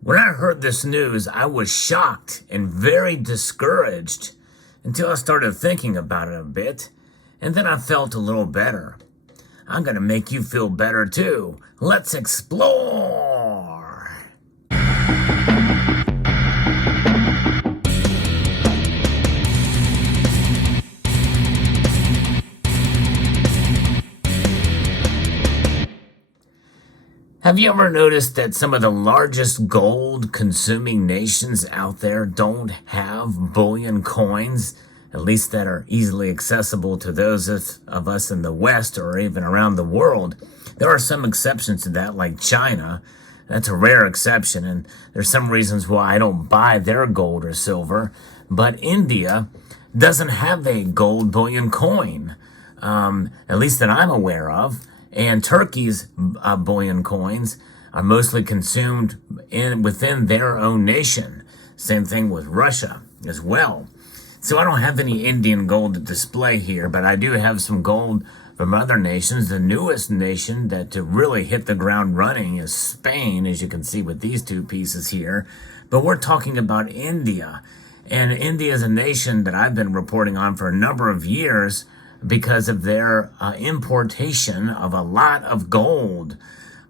When I heard this news, I was shocked and very discouraged until I started thinking about it a bit, and then I felt a little better. I'm gonna make you feel better too. Let's explore! Have you ever noticed that some of the largest gold consuming nations out there don't have bullion coins, at least that are easily accessible to those of us in the West or even around the world? There are some exceptions to that, like China. That's a rare exception, and there's some reasons why I don't buy their gold or silver. But India doesn't have a gold bullion coin, at least that I'm aware of. And Turkey's bullion coins are mostly consumed within their own nation. Same thing with Russia as well. So I don't have any Indian gold to display here, but I do have some gold from other nations. The newest nation that to really hit the ground running is Spain, as you can see with these two pieces here. But we're talking about India. And India is a nation that I've been reporting on for a number of years because of their importation of a lot of gold.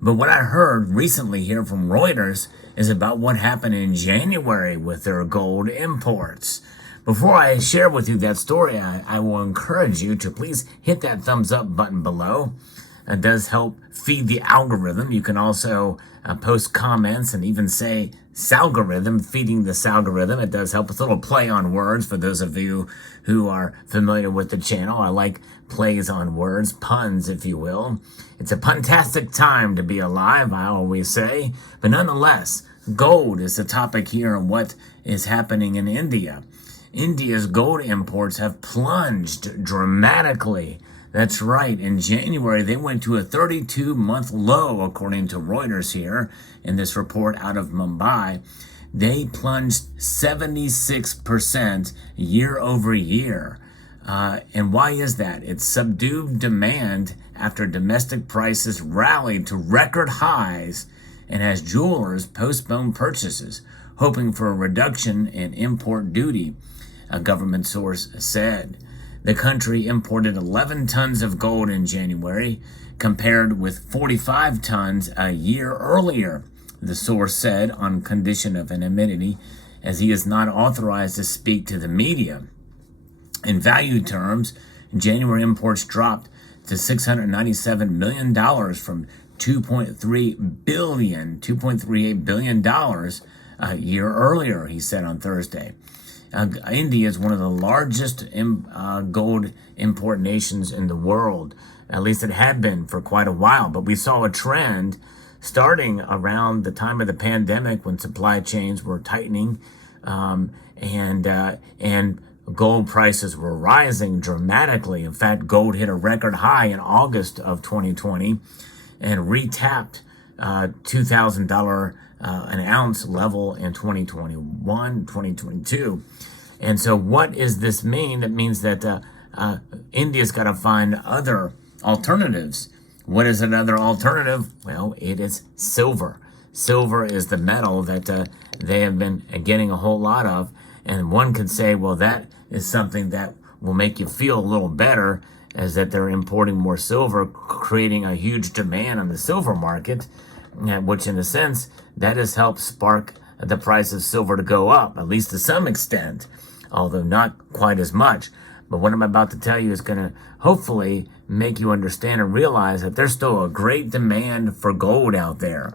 But what I heard recently here from Reuters is about what happened in January with their gold imports. Before I share with you that story, I will encourage you to please hit that thumbs up button below. It does help feed the algorithm. You can also post comments and even say "salgorithm," feeding the algorithm. It does help. It's a little play on words for those of you who are familiar with the channel. I like plays on words, puns, if you will. It's a puntastic time to be alive, I always say. But nonetheless, gold is the topic here and what is happening in India. India's gold imports have plunged dramatically. That's right. In January, they went to a 32-month low, according to Reuters here in this report out of Mumbai. They plunged 76% year over year. And why is that? It's subdued demand after domestic prices rallied to record highs and as jewelers postponed purchases, hoping for a reduction in import duty, a government source said. The country imported 11 tons of gold in January, compared with 45 tons a year earlier, the source said, on condition of anonymity, as he is not authorized to speak to the media. In value terms, January imports dropped to $697 million from $2.38 billion a year earlier, he said on Thursday. India is one of the largest gold import nations in the world. At least it had been for quite a while. But we saw a trend starting around the time of the pandemic when supply chains were tightening and gold prices were rising dramatically. In fact, gold hit a record high in August of 2020 and retapped $2,000 an ounce level in 2021, 2022. And so what does this mean? It means that India's got to find other alternatives. What is another alternative? Well, it is silver. Silver is the metal that they have been getting a whole lot of. And one could say, well, that is something that will make you feel a little better, as that they're importing more silver, creating a huge demand on the silver market, which in a sense, that has helped spark the price of silver to go up, at least to some extent, although not quite as much. But what I'm about to tell you is going to hopefully make you understand and realize that there's still a great demand for gold out there.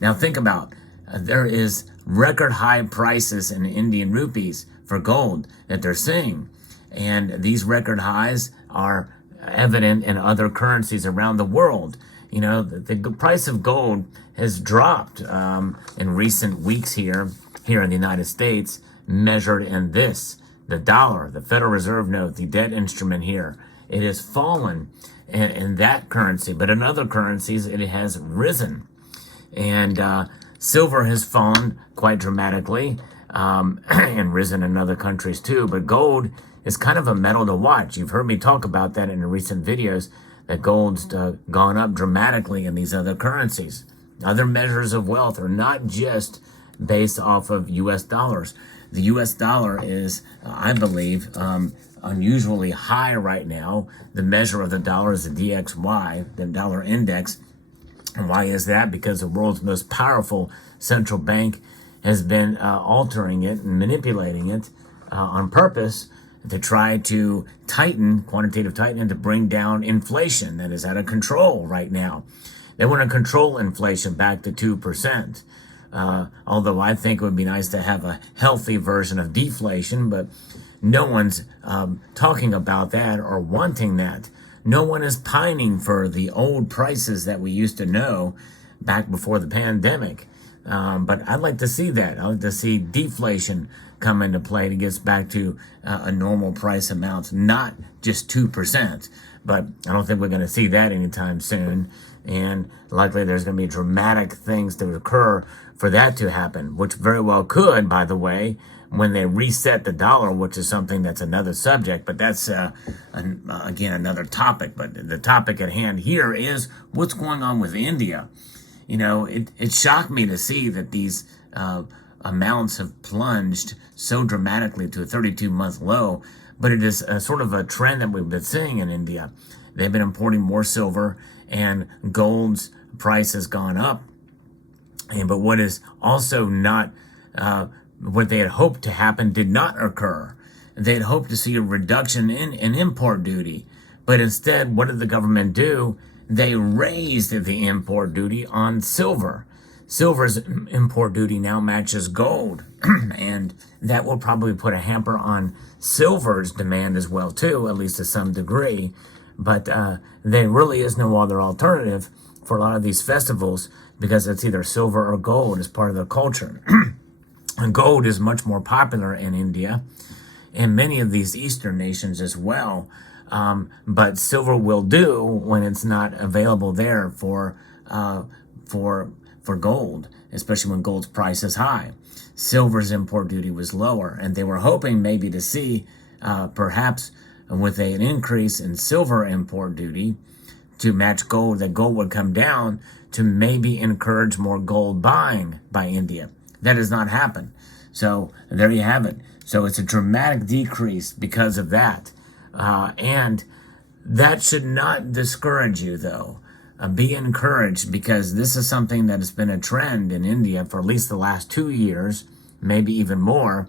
Now think about, there is record high prices in Indian rupees for gold that they're seeing. And these record highs are evident in other currencies around the world. You know, the price of gold has dropped in recent weeks here in the United States, measured in this, the dollar, the Federal Reserve note, the debt instrument here. It has fallen in that currency, but in other currencies, it has risen. And silver has fallen quite dramatically and risen in other countries too. But gold is kind of a metal to watch. You've heard me talk about that in recent videos, that gold's gone up dramatically in these other currencies. Other measures of wealth are not just based off of U.S. dollars. The U.S. dollar is, I believe, unusually high right now. The measure of the dollar is the DXY, the dollar index. And why is that? Because the world's most powerful central bank has been altering it and manipulating it on purpose to try to tighten, quantitative tightening, to bring down inflation that is out of control right now. They want to control inflation back to 2%. Although I think it would be nice to have a healthy version of deflation, but no one's talking about that or wanting that. No one is pining for the old prices that we used to know back before the pandemic. But I'd like to see that. I'd like to see deflation come into play to get us back to a normal price amount, not just 2%. But I don't think we're going to see that anytime soon. And likely there's going to be dramatic things to occur for that to happen, which very well could, by the way, when they reset the dollar, which is something that's another subject, but that's, again, another topic. But the topic at hand here is what's going on with India. You know, it shocked me to see that these amounts have plunged so dramatically to a 32-month low, but it is sort of a trend that we've been seeing in India. They've been importing more silver, and gold's price has gone up. But what is also not, what they had hoped to happen did not occur. They had hoped to see a reduction in import duty. But instead, what did the government do? They raised the import duty on silver. Silver's import duty now matches gold. And that will probably put a hamper on silver's demand as well, too, at least to some degree. But there really is no other alternative for a lot of these festivals because it's either silver or gold as part of their culture. And gold is much more popular in India and many of these Eastern nations as well. But silver will do when it's not available there for gold, especially when gold's price is high. Silver's import duty was lower, and they were hoping maybe to see perhaps with an increase in silver import duty to match gold, that gold would come down to maybe encourage more gold buying by India. That has not happened. So there you have it. So it's a dramatic decrease because of that. And that should not discourage you, though. Be encouraged, because this is something that has been a trend in India for at least the last 2 years, maybe even more.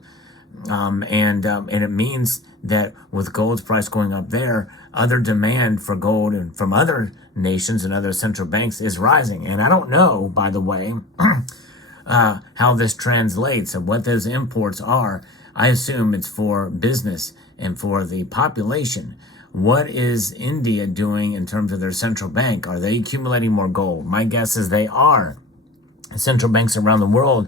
And it means that with gold's price going up there, other demand for gold and from other nations and other central banks is rising. And I don't know, by the way, how this translates and what those imports are. I assume it's for business and for the population. What is India doing in terms of their central bank? Are they accumulating more gold? My guess is they are. Central banks around the world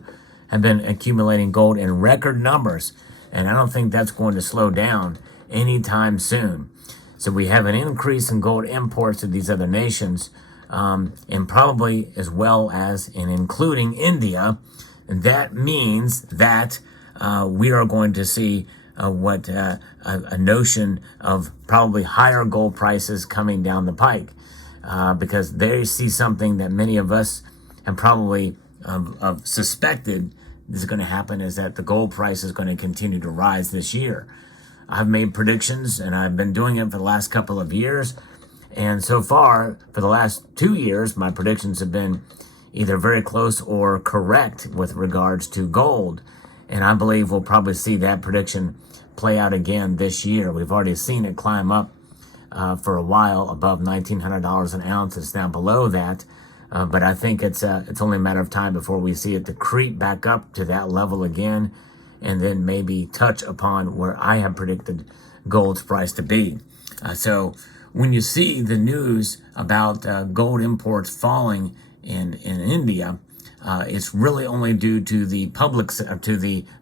have been accumulating gold in record numbers, and I don't think that's going to slow down anytime soon. So we have an increase in gold imports to these other nations, and probably as well as in including India. And that means that we are going to see a notion of probably higher gold prices coming down the pike, because they see something that many of us have probably suspected is going to happen, is that the gold price is going to continue to rise this year. I've made predictions, and I've been doing it for the last couple of years. And so far, for the last 2 years, my predictions have been either very close or correct with regards to gold. And I believe we'll probably see that prediction play out again this year. We've already seen it climb up for a while above $1,900 an ounce. It's now below that. But I think it's only a matter of time before we see it to creep back up to that level again, and then maybe touch upon where I have predicted gold's price to be. So when you see the news about gold imports falling in India, it's really only due to the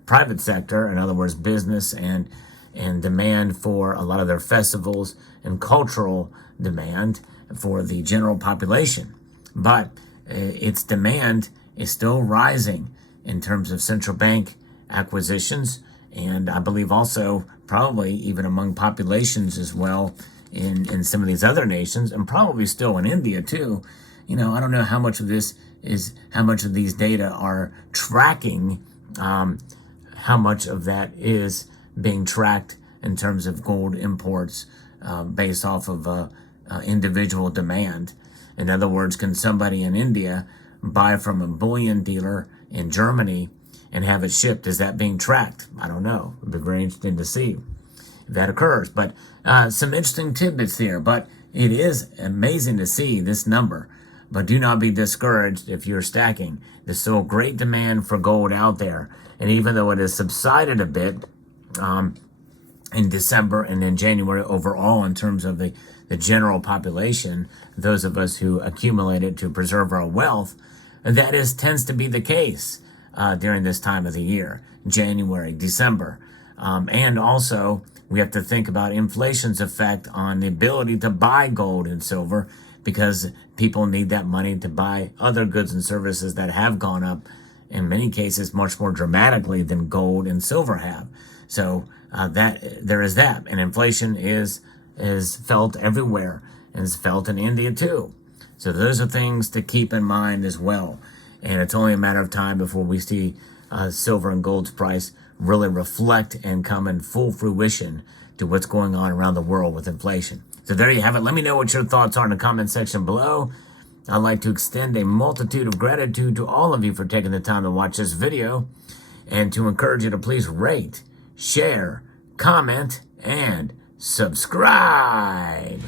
private sector, in other words, business and demand for a lot of their festivals and cultural demand for the general population. But its demand is still rising in terms of central bank acquisitions, and I believe also probably even among populations as well in some of these other nations, and probably still in India too. You know, I don't know how much of this is how much of these data are tracking, how much of that is being tracked in terms of gold imports based off of individual demand. In other words, can somebody in India buy from a bullion dealer in Germany and have it shipped? Is that being tracked? I don't know. It'd be very interesting to see if that occurs. But some interesting tidbits there. But it is amazing to see this number. But do not be discouraged if you're stacking. There's still great demand for gold out there. And even though it has subsided a bit in December and in January overall in terms of the general population, those of us who accumulate it to preserve our wealth, that tends to be the case during this time of the year, January, December. And also, we have to think about inflation's effect on the ability to buy gold and silver, because people need that money to buy other goods and services that have gone up, in many cases, much more dramatically than gold and silver have. So there is that. And inflation is felt everywhere, and is felt in India too. So those are things to keep in mind as well. And it's only a matter of time before we see silver and gold's price really reflect and come in full fruition to what's going on around the world with inflation. So there you have it. Let me know what your thoughts are in the comment section below. I'd like to extend a multitude of gratitude to all of you for taking the time to watch this video, and to encourage you to please rate, share, comment, and subscribe.